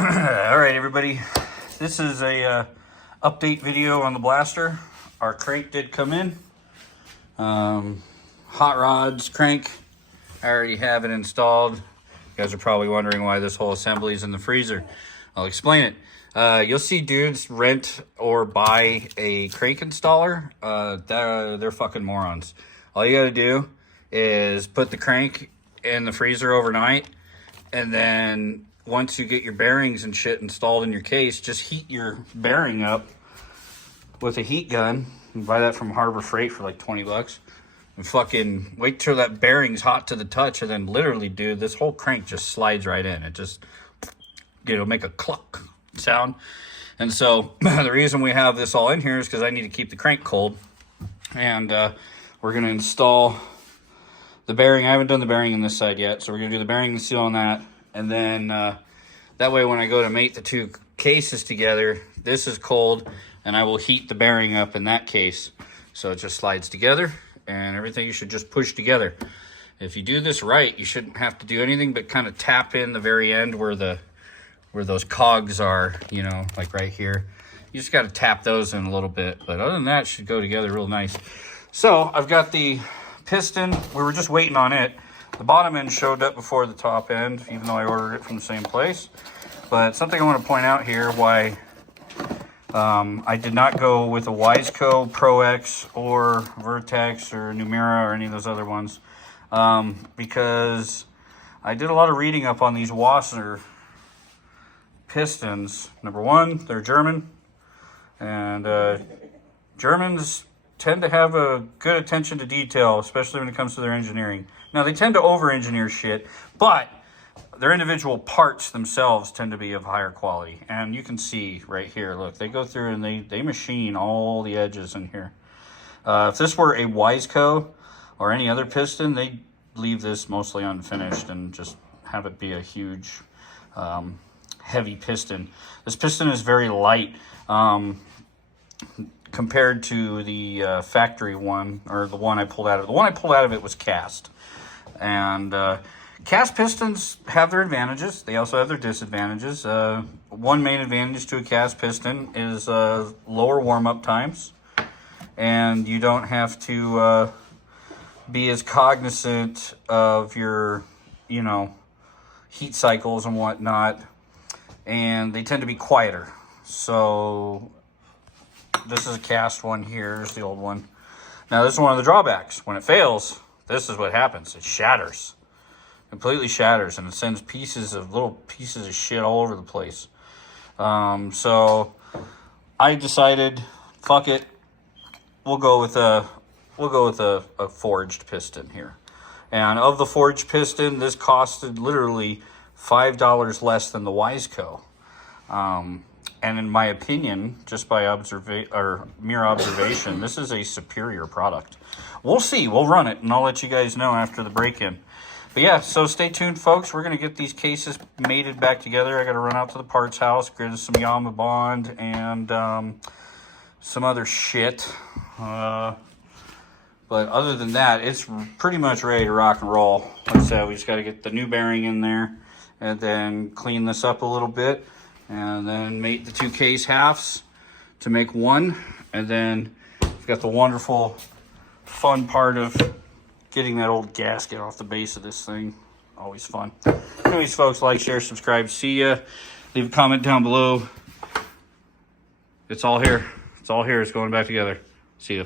All right, everybody. This is a update video on the blaster. Our crank did come in. Hot rods crank. I already have it installed. You guys are probably wondering why this whole assembly is in the freezer. I'll explain it. You'll see dudes rent or buy a crank installer. They're fucking morons. All you gotta do is put the crank in the freezer overnight, and then once you get your bearings and shit installed in your case, just heat your bearing up with a heat gun. You can buy that from Harbor Freight for like 20 bucks. And fucking wait till that bearing's hot to the touch, and then literally, dude, this whole crank just slides right in. It just, it'll make a cluck sound. And so the reason we have this all in here is because I need to keep the crank cold. And we're going to install the bearing. I haven't done the bearing on this side yet, so we're going to do the bearing and seal on that. And then that way when I go to mate the two cases together, this is cold, and I will heat the bearing up in that case. So it just slides together, and everything you should just push together. If you do this right, you shouldn't have to do anything but kind of tap in the very end where those cogs are, you know, like right here. You just got to tap those in a little bit. But other than that, it should go together real nice. So I've got the piston. We were just waiting on it. The bottom end showed up before the top end, even though I ordered it from the same place. But something I want to point out here, why I did not go with a Wiseco Pro X or Vertex or Numera or any of those other ones, because I did a lot of reading up on these Wasser pistons. Number one, they're German, and Germans tend to have a good attention to detail, especially when it comes to their engineering. Now, they tend to over-engineer shit, but their individual parts themselves tend to be of higher quality. And you can see right here, look, they go through and they machine all the edges in here. If this were a Wiseco or any other piston, they'd leave this mostly unfinished and just have it be a huge, heavy piston. This piston is very light compared to the factory one, or the one I pulled out of. The one I pulled out of it was cast. And cast pistons have their advantages. They also have their disadvantages. One main advantage to a cast piston is lower warm-up times. And you don't have to be as cognizant of your, you know, heat cycles and whatnot. And they tend to be quieter. So this is a cast one here. Here's the old one. Now, this is one of the drawbacks. When it fails, this is what happens. It shatters. Completely shatters, and it sends little pieces of shit all over the place. So I decided, fuck it. We'll go with a forged piston here. And of the forged piston, this costed literally $5 less than the Wiseco. And in my opinion, just by mere observation, this is a superior product. We'll see. We'll run it, and I'll let you guys know after the break-in. But yeah, so stay tuned, folks. We're going to get these cases mated back together. I got to run out to the parts house, get some Yama Bond, and some other shit. But other than that, it's pretty much ready to rock and roll. Like I said, we just got to get the new bearing in there, and then clean this up a little bit, and then mate the two case halves to make one. And then we've got the wonderful, fun part of getting that old gasket off the base of this thing. Always fun. Anyways, folks, like, share, subscribe. See ya. Leave a comment down below. It's all here. It's all here. It's going back together. See ya.